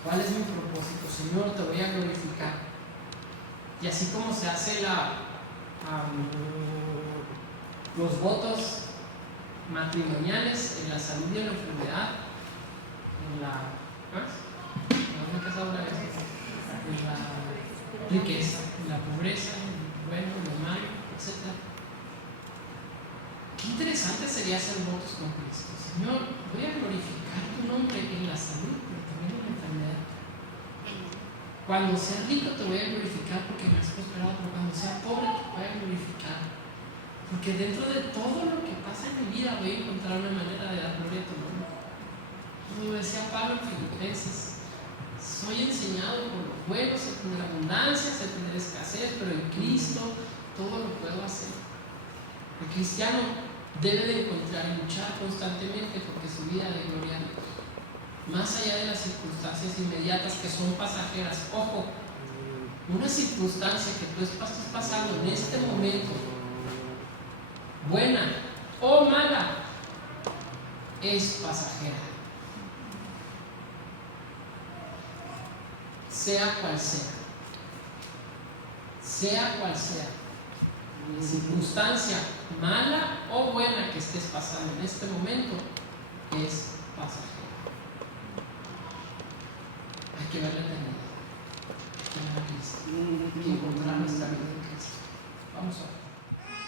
¿Cuál es mi propósito? Señor, te voy a glorificar. Y así como se hace los votos matrimoniales en la salud y en la enfermedad, en la riqueza, en la pobreza, en lo bueno, en lo malo, etc. Qué interesante sería hacer votos con Cristo. Señor, voy a glorificar tu nombre en la salud, pero también en la enfermedad. Cuando sea rico te voy a glorificar porque me has prosperado, pero cuando sea pobre te voy a glorificar, porque dentro de todo lo que pasa en mi vida voy a encontrar una manera de dar gloria a tu nombre. Como decía Pablo en Filipenses: soy enseñado por los buenos a tener abundancia, a tener escasez, pero en Cristo todo lo puedo hacer. El cristiano debe de encontrar y luchar constantemente porque su vida de gloria a Dios, más allá de las circunstancias inmediatas que son pasajeras. Ojo, una circunstancia que tú estás pasando en este momento, buena o mala, es pasajera, sea cual sea, la circunstancia mala o buena que estés pasando en este momento es pasajera. Hay que ver la eternidad, hay que ver a Cristo, hay que encontrar nuestra vida en Cristo. Vamos a ver.